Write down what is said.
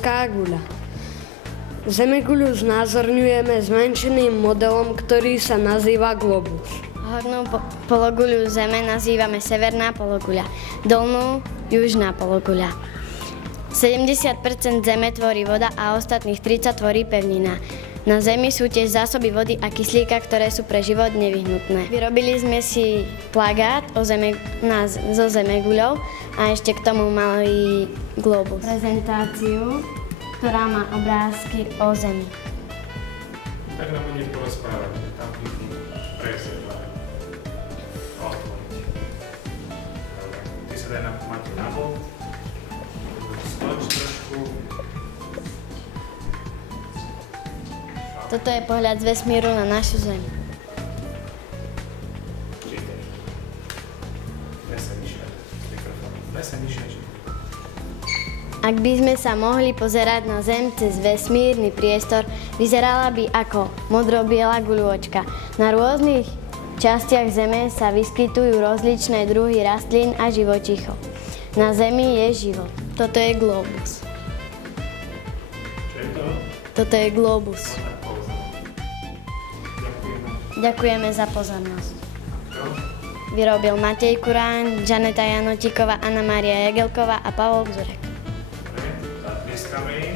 obrovská guľa. Zemeguľu znázorňujeme zmenšeným modelom, ktorý sa nazýva globus. Hornú pologuľu Zeme nazývame severná pologuľa, dolnú južná pologuľa. 70% Zeme tvorí voda a ostatných 30% tvorí pevnina. Na Zemi sú tiež zásoby vody a kyslíka, ktoré sú pre život nevyhnutné. Vyrobili sme si plagát so zemeguľou a ešte k tomu malý globus. Prezentáciu, ktorá má obrázky o Zemi. Tak nám bude porozprávať, tam klikni presne. Ty sa daj mať na bok, stoč trošku. Toto je pohľad z vesmíru na našu Zem. Čítaj. Nesa nižšie. Mikrofón. Nesa nižšie. Ak by sme sa mohli pozerať na Zem cez vesmírny priestor, vyzerala by ako modro-biela guľôčka. Na rôznych častiach Zeme sa vyskytujú rozličné druhy rastlín a živočíchov. Na Zemi je život. Toto je globus. Čo je to? Toto je globus. Ďakujeme za pozornosť. Vyrobil Matej Kuráň, Žaneta Janotíková, Anna Mária Jagelková a Pavol Bzurek. Zatlieskame.